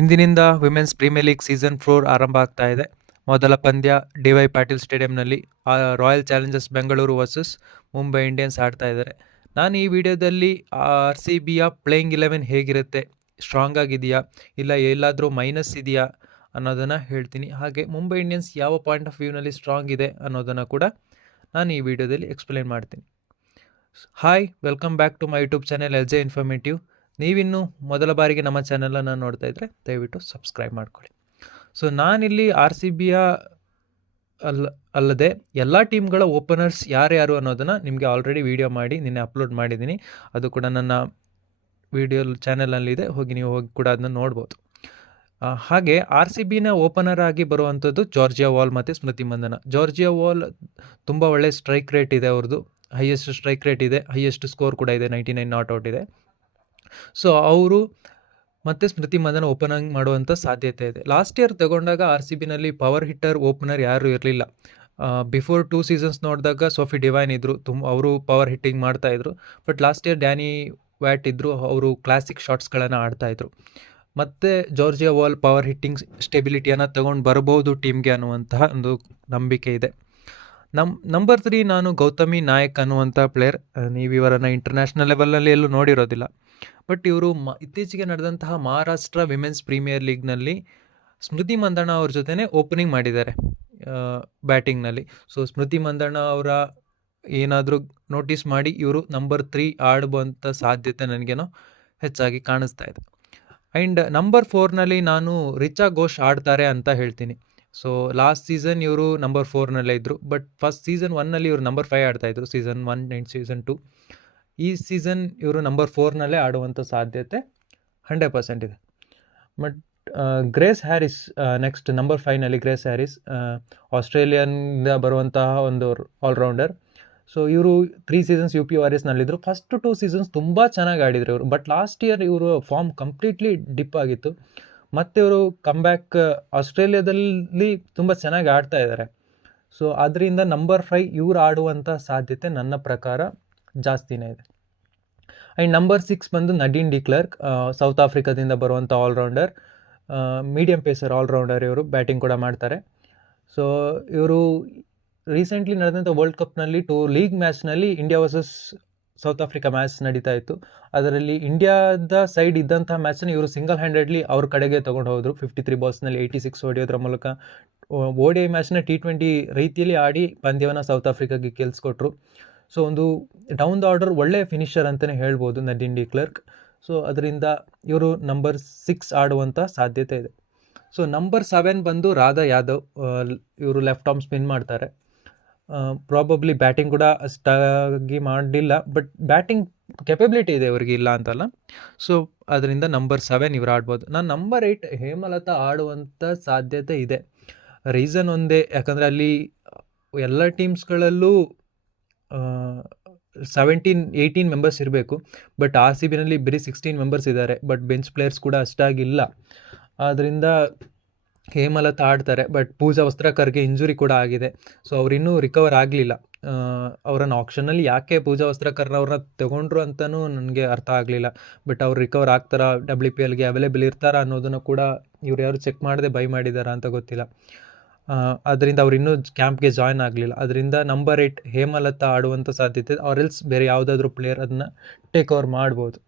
ಇಂದಿನಿಂದ women's premier league season 4 ಆರಂಭ ಆಗ್ತಾ ಇದೆ. ಮೊದಲ ಪಂದ್ಯ ಡಿ.ವೈ. ಪಾಟೀಲ್ ಸ್ಟೇಡಿಯಂನಲ್ಲಿ royal challengers Bengaluru versus Mumbai Indians ಆಡ್ತಾ ಇದ್ದಾರೆ. ನಾನು ಈ ವಿಡಿಯೋದಲ್ಲಿ RCBಯ ಪ್ಲೇಯಿಂಗ್ 11 ಹೇಗಿರುತ್ತೆ, ಸ್ಟ್ರಾಂಗ್ ಆಗಿದೆಯಾ ಇಲ್ಲ ಎಲ್ಲಾದರೂ ಮೈನಸ್ ಇದೆಯಾ ಅನ್ನೋದನ್ನು ಹೇಳ್ತೀನಿ. ಹಾಗೆ ಮುಂಬೈ ಇಂಡಿಯನ್ಸ್ ಯಾವ ಪಾಯಿಂಟ್ ಆಫ್ ವ್ಯೂನಲ್ಲಿ ಸ್ಟ್ರಾಂಗ್ ಇದೆ ಅನ್ನೋದನ್ನು ಕೂಡ ನಾನು ಈ ವಿಡಿಯೋದಲ್ಲಿ ಎಕ್ಸ್ಪ್ಲೇನ್ ಮಾಡ್ತೀನಿ. Hi, welcome back to my YouTube channel LJ informative. ನೀವಿನ್ನೂ ಮೊದಲ ಬಾರಿಗೆ ನಮ್ಮ ಚಾನಲನ್ನು ನೋಡ್ತಾ ಇದ್ದರೆ ದಯವಿಟ್ಟು ಸಬ್ಸ್ಕ್ರೈಬ್ ಮಾಡ್ಕೊಳ್ಳಿ. ಸೊ ನಾನಿಲ್ಲಿ RCBಯ ಅಲ್ಲದೆ ಎಲ್ಲ ಟೀಮ್ಗಳ ಓಪನರ್ಸ್ ಯಾರ್ಯಾರು ಅನ್ನೋದನ್ನು ನಿಮಗೆ ಆಲ್ರೆಡಿ ವಿಡಿಯೋ ಮಾಡಿ ನಿನ್ನೆ ಅಪ್ಲೋಡ್ ಮಾಡಿದ್ದೀನಿ. ಅದು ಕೂಡ ನನ್ನ ವಿಡಿಯೋ ಚಾನಲಲ್ಲಿದೆ, ನೀವು ಹೋಗಿ ಕೂಡ ಅದನ್ನ ನೋಡ್ಬೋದು. ಹಾಗೆ RCBನ ಓಪನರ್ ಆಗಿ ಬರುವಂಥದ್ದು ಜಾರ್ಜಿಯಾ ವಾಲ್ ಮತ್ತು ಸ್ಮೃತಿ ಮಂದನ. ಜಾರ್ಜಿಯಾ ವಾಲ್ ತುಂಬ ಒಳ್ಳೆ ಸ್ಟ್ರೈಕ್ ರೇಟ್ ಇದೆ, ಅವ್ರದ್ದು ಹೈಯೆಸ್ಟ್ ಸ್ಟ್ರೈಕ್ ರೇಟ್ ಇದೆ, ಹೈಯೆಸ್ಟ್ ಸ್ಕೋರ್ ಕೂಡ ಇದೆ, 99 ನಾಟ್ ಔಟ್ ಇದೆ. ಸೊ ಅವರು ಮತ್ತು ಸ್ಮೃತಿ ಮಂದನ ಓಪನಿಂಗ್ ಮಾಡುವಂಥ ಸಾಧ್ಯತೆ ಇದೆ. ಲಾಸ್ಟ್ ಇಯರ್ ತಗೊಂಡಾಗ RCBನಲ್ಲಿ ಪವರ್ ಹಿಟ್ಟರ್ ಓಪನರ್ ಯಾರೂ ಇರಲಿಲ್ಲ. ಬಿಫೋರ್ 2 ಸೀಸನ್ಸ್ ನೋಡಿದಾಗ ಸೋಫಿ ಡಿವೈನ್ ಇದ್ದರು, ಅವರು ಪವರ್ ಹಿಟ್ಟಿಂಗ್ ಮಾಡ್ತಾಯಿದ್ರು. But last year Danny watt ಇದ್ದರು, ಅವರು ಕ್ಲಾಸಿಕ್ ಶಾಟ್ಸ್ಗಳನ್ನು ಆಡ್ತಾಯಿದ್ರು. ಮತ್ತು ಜಾರ್ಜಿಯಾ ವಾಲ್ ಪವರ್ ಹಿಟ್ಟಿಂಗ್ ಸ್ಟೆಬಿಲಿಟಿಯನ್ನು ತಗೊಂಡು ಬರ್ಬೋದು ಟೀಮ್ಗೆ ಅನ್ನುವಂತಹ ಒಂದು ನಂಬಿಕೆ ಇದೆ. ನಂಬರ್ 3 ನಾನು ಗೌತಮಿ ನಾಯಕ್ ಅನ್ನುವಂಥ ಪ್ಲೇಯರ್. ನೀವು ಇವರನ್ನು ಇಂಟರ್ನ್ಯಾಷನಲ್ ಲೆವೆಲ್ನಲ್ಲಿ ಎಲ್ಲೂ ನೋಡಿರೋದಿಲ್ಲ. ಬಟ್ ಇವರು ಇತ್ತೀಚೆಗೆ ನಡೆದಂತಹ ಮಹಾರಾಷ್ಟ್ರ ವಿಮೆನ್ಸ್ ಪ್ರೀಮಿಯರ್ ಲೀಗ್ನಲ್ಲಿ ಸ್ಮೃತಿ ಮಂದಣ್ಣ ಅವ್ರ ಜೊತೆನೇ ಓಪನಿಂಗ್ ಮಾಡಿದ್ದಾರೆ ಬ್ಯಾಟಿಂಗ್ನಲ್ಲಿ. ಸೊ ಸ್ಮೃತಿ ಮಂದಣ್ಣ ಅವರ ಏನಾದರೂ ನೋಟಿಸ್ ಮಾಡಿ ಇವರು ನಂಬರ್ 3 ಆಡುವಂಥ ಸಾಧ್ಯತೆ ನನಗೇನೋ ಹೆಚ್ಚಾಗಿ ಕಾಣಿಸ್ತಾ ಇದೆ. ಆ್ಯಂಡ್ ನಂಬರ್ 4ನಲ್ಲಿ ನಾನು ರಿಚಾ ಘೋಷ್ ಆಡ್ತಾರೆ ಅಂತ ಹೇಳ್ತೀನಿ. ಸೊ ಲಾಸ್ಟ್ ಸೀಸನ್ ಇವರು ನಂಬರ್ 4ನಲ್ಲೇ ಇದ್ದರು. ಬಟ್ ಫಸ್ಟ್ ಸೀಸನ್ 1ನಲ್ಲಿ ಇವರು ನಂಬರ್ 5 ಆಡ್ತಾಯಿದ್ರು, ಸೀಸನ್ 1 ಆ್ಯಂಡ್ ಸೀಸನ್ 2. ಈ ಸೀಸನ್ ಇವರು ನಂಬರ್ 4ನಲ್ಲೇ ಆಡುವಂಥ ಸಾಧ್ಯತೆ 100% ಇದೆ. But Grace Harris next number 5ನಲ್ಲಿ ಗ್ರೇಸ್ ಹ್ಯಾರಿಸ್ ಆಸ್ಟ್ರೇಲಿಯನ್ನಿಂದ ಬರುವಂತಹ ಒಂದು ಆಲ್ರೌಂಡರ್. ಸೊ ಇವರು 3 ಸೀಸನ್ಸ್ UP ವಾರಿಯರ್ಸ್ನಲ್ಲಿದ್ದರು. ಫಸ್ಟ್ 2 ಸೀಸನ್ಸ್ ತುಂಬ ಚೆನ್ನಾಗಿ ಆಡಿದರು ಇವರು. ಬಟ್ ಲಾಸ್ಟ್ ಇಯರ್ ಇವರು ಫಾರ್ಮ್ ಕಂಪ್ಲೀಟ್ಲಿ ಡಿಪ್ ಆಗಿತ್ತು. ಮತ್ತು ಇವರು ಕಮ್ಬ್ಯಾಕ್ ಆಸ್ಟ್ರೇಲಿಯಾದಲ್ಲಿ ತುಂಬ ಚೆನ್ನಾಗಿ ಆಡ್ತಾ ಇದ್ದಾರೆ. ಸೊ ಅದರಿಂದ ನಂಬರ್ 5 ಇವರು ಆಡುವಂಥ ಸಾಧ್ಯತೆ ನನ್ನ ಪ್ರಕಾರ ಜಾಸ್ತಿನೇ ಇದೆ. ಆ್ಯಂಡ್ ನಂಬರ್ 6 ಬಂದು ನಡೀನ್ ಡಿ ಕ್ಲರ್ಕ್, ಸೌತ್ ಆಫ್ರಿಕಾದಿಂದ ಬರುವಂಥ ಆಲ್ರೌಂಡರ್, ಮೀಡಿಯಂ ಪೇಸರ್ ಆಲ್ರೌಂಡರ್. ಇವರು ಬ್ಯಾಟಿಂಗ್ ಕೂಡ ಮಾಡ್ತಾರೆ. ಸೊ ಇವರು ರೀಸೆಂಟ್ಲಿ ನಡೆದಂಥ ವರ್ಲ್ಡ್ ಕಪ್ನಲ್ಲಿ 2 ಲೀಗ್ ಮ್ಯಾಚ್ನಲ್ಲಿ India versus South Africa match ನಡೀತಾ ಇತ್ತು. ಅದರಲ್ಲಿ ಇಂಡಿಯಾದ ಸೈಡ್ ಇದ್ದಂಥ ಮ್ಯಾಚನ್ನು ಇವರು ಸಿಂಗಲ್ ಹ್ಯಾಂಡೆಡ್ಲಿ ಅವ್ರ ಕಡೆಗೆ ತೊಗೊಂಡು ಹೋದರು. 53 ಬಾಲ್ಸ್ನಲ್ಲಿ 86 ಹೊಡೆಯೋದ್ರ ಮೂಲಕ ODI ಮ್ಯಾಚ್ನ T20 ರೀತಿಯಲ್ಲಿ ಆಡಿ ಪಂದ್ಯವನ್ನು ಸೌತ್ ಆಫ್ರಿಕಾಗೆ ಗೆಲ್ಲಿಸ್ಕೊಟ್ರು. ಸೊ ಒಂದು ಡೌನ್ ದ ಆರ್ಡರ್ ಒಳ್ಳೆ ಫಿನಿಷರ್ ಅಂತಲೇ ಹೇಳ್ಬೋದು ನಡೀನ್ ಡಿ ಕ್ಲರ್ಕ್. ಸೊ ಅದರಿಂದ ಇವರು ನಂಬರ್ 6 ಆಡುವಂಥ ಸಾಧ್ಯತೆ ಇದೆ. ಸೊ ನಂಬರ್ 7 ಬಂದು ರಾಧಾ ಯಾದವ್. ಇವರು ಲೆಫ್ಟ್ ಆರ್ಮ್ ಸ್ಪಿನ್ ಮಾಡ್ತಾರೆ. ಪ್ರಾಬಬ್ಲಿ ಬ್ಯಾಟಿಂಗ್ ಕೂಡ ಅಷ್ಟಾಗಿ ಮಾಡಲಿಲ್ಲ, ಬಟ್ ಬ್ಯಾಟಿಂಗ್ ಕೆಪಬಿಲಿಟಿ ಇದೆ ಇವರಿಗೆ, ಇಲ್ಲ ಅಂತಲ್ಲ. ಸೊ ಅದರಿಂದ ನಂಬರ್ 7 ಇವರು ಆಡ್ಬೋದು. ನಾನು ನಂಬರ್ 8 ಹೇಮಲತಾ ಆಡುವಂಥ ಸಾಧ್ಯತೆ ಇದೆ. ರೀಸನ್ ಒಂದೇ, ಯಾಕಂದರೆ ಅಲ್ಲಿ ಎಲ್ಲ ಟೀಮ್ಸ್ಗಳಲ್ಲೂ 17-18 ಮೆಂಬರ್ಸ್ ಇರಬೇಕು. ಬಟ್ RCBನಲ್ಲಿ ಬರೀ 16 ಮೆಂಬರ್ಸ್ ಇದ್ದಾರೆ. ಬಟ್ ಬೆಂಚ್ ಪ್ಲೇಯರ್ಸ್ ಕೂಡ ಅಷ್ಟಾಗಿಲ್ಲ. ಆದ್ದರಿಂದ ಹೇಮಲತಾ ಆಡ್ತಾರೆ. ಬಟ್ ಪೂಜಾ ವಸ್ತ್ರಕರ್ಗೆ ಇಂಜುರಿ ಕೂಡ ಆಗಿದೆ. ಸೊ ಅವರಿನ್ನೂ ರಿಕವರ್ ಆಗಲಿಲ್ಲ. ಅವರನ್ನು ಆಕ್ಷನಲ್ಲಿ ಯಾಕೆ ಪೂಜಾ ವಸ್ತ್ರಕರ್ನವ್ರನ್ನ ತಗೊಂಡ್ರು ಅಂತಲೂ ನನಗೆ ಅರ್ಥ ಆಗಲಿಲ್ಲ. ಬಟ್ ಅವ್ರು ರಿಕವರ್ ಆಗ್ತಾರಾ, WPLಗೆ ಅವೈಲೇಬಲ್ ಇರ್ತಾರಾ ಅನ್ನೋದನ್ನು ಕೂಡ ಇವ್ರು ಯಾರು ಚೆಕ್ ಮಾಡದೆ ಬೈ ಮಾಡಿದಾರಾ ಅಂತ ಗೊತ್ತಿಲ್ಲ. ಅದರಿಂದ ಅವ್ರು ಇನ್ನೂ ಕ್ಯಾಂಪ್ಗೆ ಜಾಯ್ನ್ ಆಗಲಿಲ್ಲ. ಅದರಿಂದ ನಂಬರ್ 8 ಹೇಮಲತಾ ಆಡುವಂಥ ಸಾಧ್ಯತೆ, ಆರೆಲ್ಸ್ ಬೇರೆ ಯಾವುದಾದ್ರೂ ಪ್ಲೇಯರ್ ಅದನ್ನು ಟೇಕ್ ಓವರ್ ಮಾಡ್ಬೋದು.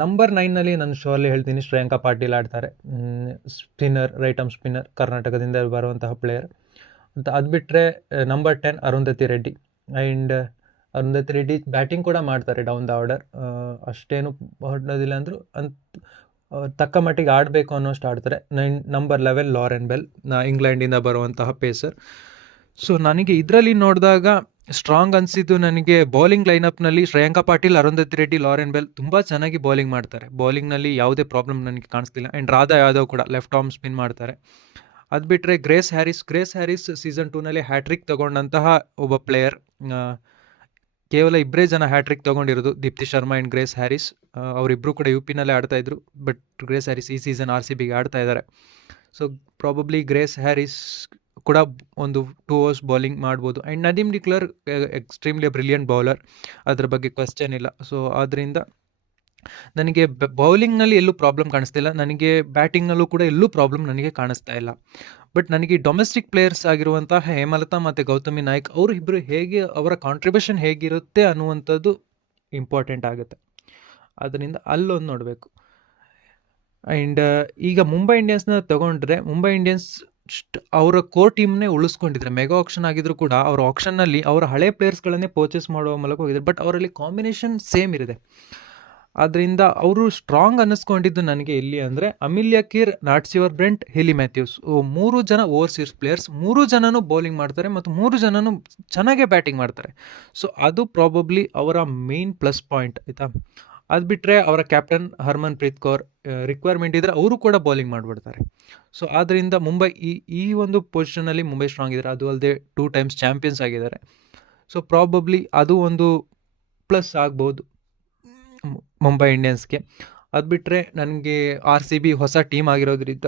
ನಂಬರ್ 9ನಲ್ಲಿ ನಾನು ಶೋಲ್ಲಿ ಹೇಳ್ತೀನಿ ಶ್ರೇಯಾಂಕಾ ಪಾಟೀಲ್ ಆಡ್ತಾರೆ. ಸ್ಪಿನ್ನರ್, ರೈಟ್ ಆರ್ಮ್ ಸ್ಪಿನ್ನರ್, ಕರ್ನಾಟಕದಿಂದ ಬರುವಂತಹ ಪ್ಲೇಯರ್ ಅಂತ. ಅದು ಬಿಟ್ಟರೆ number 10 Arundhati Reddy. And Arundhati Reddy batting ಕೂಡ ಮಾಡ್ತಾರೆ ಡೌನ್ ದ ಆರ್ಡರ್. ಅಷ್ಟೇನು ಹೊಡೋದಿಲ್ಲ ಅಂದರೂ ತಕ್ಕ ಮಟ್ಟಿಗೆ ಆಡಬೇಕು ಅನ್ನೋಷ್ಟು ಆಡ್ತಾರೆ. ನಂಬರ್ 11 ಲಾರೆನ್ ಬೆಲ್, ಇಂಗ್ಲೆಂಡಿಂದ ಬರುವಂತಹ ಪೇಸರ್. ಸೊ ನನಗೆ ಇದರಲ್ಲಿ ನೋಡಿದಾಗ ಸ್ಟ್ರಾಂಗ್ ಅನಿಸಿದ್ದು ನನಗೆ ಬೌಲಿಂಗ್ ಲೈನಪ್ನಲ್ಲಿ ಶ್ರೇಯಾಂಕಾ ಪಾಟೀಲ್, ಅರುಂಧತಿ ರೆಡ್ಡಿ, ಲಾರೆನ್ ಬೆಲ್ ತುಂಬ ಚೆನ್ನಾಗಿ ಬೌಲಿಂಗ್ ಮಾಡ್ತಾರೆ. ಬೌಲಿಂಗ್ನಲ್ಲಿ ಯಾವುದೇ ಪ್ರಾಬ್ಲಮ್ ನನಗೆ ಕಾಣಿಸ್ತಿಲ್ಲ. ಆ್ಯಂಡ್ ರಾಧಾ ಯಾದವ್ ಕೂಡ ಲೆಫ್ಟ್ ಆರ್ಮ್ ಸ್ಪಿನ್ ಮಾಡ್ತಾರೆ. ಅದು ಬಿಟ್ಟರೆ ಗ್ರೇಸ್ ಹ್ಯಾರಿಸ್ ಸೀಸನ್ 2ನಲ್ಲಿ ಹ್ಯಾಟ್ರಿಕ್ ತೊಗೊಂಡಂತಹ ಒಬ್ಬ ಪ್ಲೇಯರ್. ಕೇವಲ 2 ಜನ ಹ್ಯಾಟ್ರಿಕ್ ತೊಗೊಂಡಿರೋದು, Deepti Sharma and Grace Harris. ಅವರಿಬ್ಬರು ಕೂಡ UPನಲ್ಲೇ ಆಡ್ತಾಯಿದ್ರು. ಬಟ್ ಗ್ರೇಸ್ ಹ್ಯಾರಿಸ್ ಈ ಸೀಸನ್ RCBಗೆ ಆಡ್ತಾ ಇದ್ದಾರೆ. ಸೊ ಪ್ರಾಬಬ್ಲಿ ಗ್ರೇಸ್ ಹ್ಯಾರಿಸ್ ಕೂಡ ಒಂದು 2 ಓವರ್ಸ್ ಬೌಲಿಂಗ್ ಮಾಡ್ಬೋದು. And Nadine de Klerk extremely brilliant bowler, ಅದ್ರ ಬಗ್ಗೆ ಕ್ವೆಶ್ಚನ್ ಇಲ್ಲ. ಸೊ ಆದ್ದರಿಂದ ನನಗೆ ಬೌಲಿಂಗ್ನಲ್ಲಿ ಎಲ್ಲೂ ಪ್ರಾಬ್ಲಮ್ ಕಾಣಿಸ್ತಿಲ್ಲ, ನನಗೆ ಬ್ಯಾಟಿಂಗ್ನಲ್ಲೂ ಕೂಡ ಎಲ್ಲೂ ಪ್ರಾಬ್ಲಮ್ ನನಗೆ ಕಾಣಿಸ್ತಾ ಇಲ್ಲ. ಬಟ್ ನನಗೆ ಡೊಮೆಸ್ಟಿಕ್ ಪ್ಲೇಯರ್ಸ್ ಆಗಿರುವಂತಹ ಹೇಮಲತಾ ಮತ್ತು ಗೌತಮಿ ನಾಯಕ್ ಅವರು ಇಬ್ಬರು ಹೇಗೆ, ಅವರ ಕಾಂಟ್ರಿಬ್ಯೂಷನ್ ಹೇಗಿರುತ್ತೆ ಅನ್ನುವಂಥದ್ದು ಇಂಪಾರ್ಟೆಂಟ್ ಆಗುತ್ತೆ. ಅದರಿಂದ ಅಲ್ಲೊಂದು ನೋಡಬೇಕು. ಆ್ಯಂಡ್ ಈಗ ಮುಂಬೈ ಇಂಡಿಯನ್ಸ್ನ ತಗೊಂಡ್ರೆ, ಮುಂಬೈ ಇಂಡಿಯನ್ಸ್ ಅವರ ಕೋರ್ ಟೀಮ್ನೇ ಉಳಿಸ್ಕೊಂಡಿದ್ರೆ, ಮೆಗಾ ಆಕ್ಷನ್ ಆಗಿದ್ರು ಕೂಡ ಅವರ ಆಕ್ಷನ್ನಲ್ಲಿ ಅವರ ಹಳೆ ಪ್ಲೇಯರ್ಸ್ಗಳನ್ನೇ ಪರ್ಚೇಸ್ ಮಾಡುವ ಮೂಲಕ ಹೋಗಿದ್ದಾರೆ. ಬಟ್ ಅವರಲ್ಲಿ ಕಾಂಬಿನೇಷನ್ ಸೇಮ್ ಇರಿದೆ. ಆದ್ದರಿಂದ ಅವರು ಸ್ಟ್ರಾಂಗ್ ಅನ್ನಿಸ್ಕೊಂಡಿದ್ದು ನನಗೆ ಎಲ್ಲಿ ಅಂದರೆ, ಅಮಿಲಿಯಾ ಕೀರ್, ನಾಟ್ಸಿವರ್ ಬ್ರೆಂಟ್, ಹೇಲಿ ಮ್ಯಾಥ್ಯೂಸ್, 3 ಜನ ಓವರ್ಸೀಸ್ ಪ್ಲೇಯರ್ಸ್, 3 ಜನನೂ ಬೌಲಿಂಗ್ ಮಾಡ್ತಾರೆ ಮತ್ತು 3 ಜನನೂ ಚೆನ್ನಾಗೇ ಬ್ಯಾಟಿಂಗ್ ಮಾಡ್ತಾರೆ. ಸೊ ಅದು ಪ್ರಾಬಬ್ಲಿ ಅವರ ಮೇನ್ ಪ್ಲಸ್ ಪಾಯಿಂಟ್, ಆಯಿತಾ. ಅದು ಬಿಟ್ಟರೆ ಅವರ ಕ್ಯಾಪ್ಟನ್ ಹರ್ಮನ್ ಪ್ರೀತ್ ಕೌರ್ ರಿಕ್ವೈರ್ಮೆಂಟ್ ಇದ್ದರೆ ಅವರು ಕೂಡ ಬೌಲಿಂಗ್ ಮಾಡಿಬಿಡ್ತಾರೆ. ಸೊ ಆದ್ದರಿಂದ ಮುಂಬೈ ಈ ಒಂದು ಪೊಸಿಷನಲ್ಲಿ ಮುಂಬೈ ಸ್ಟ್ರಾಂಗ್ ಇದ್ದಾರೆ. ಅದು ಅಲ್ಲದೆ 2 ಟೈಮ್ಸ್ ಚಾಂಪಿಯನ್ಸ್ ಆಗಿದ್ದಾರೆ. ಸೊ ಪ್ರಾಬಬ್ಲಿ ಅದು ಒಂದು ಪ್ಲಸ್ ಆಗ್ಬೋದು ಮುಂಬೈ ಇಂಡಿಯನ್ಸ್ಗೆ. ಅದು ಬಿಟ್ಟರೆ ನನಗೆ RCB ಹೊಸ ಟೀಮ್ ಆಗಿರೋದ್ರಿಂದ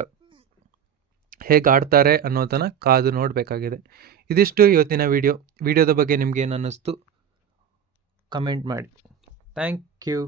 ಹೇಗೆ ಆಡ್ತಾರೆ ಅನ್ನೋದನ್ನು ಕಾದು ನೋಡಬೇಕಾಗಿದೆ. ಇದಿಷ್ಟು ಇವತ್ತಿನ ವಿಡಿಯೋದ ಬಗ್ಗೆ ನಿಮ್ಗೆ ಏನು ಅನ್ನಿಸ್ತು ಕಮೆಂಟ್ ಮಾಡಿ. Thank you.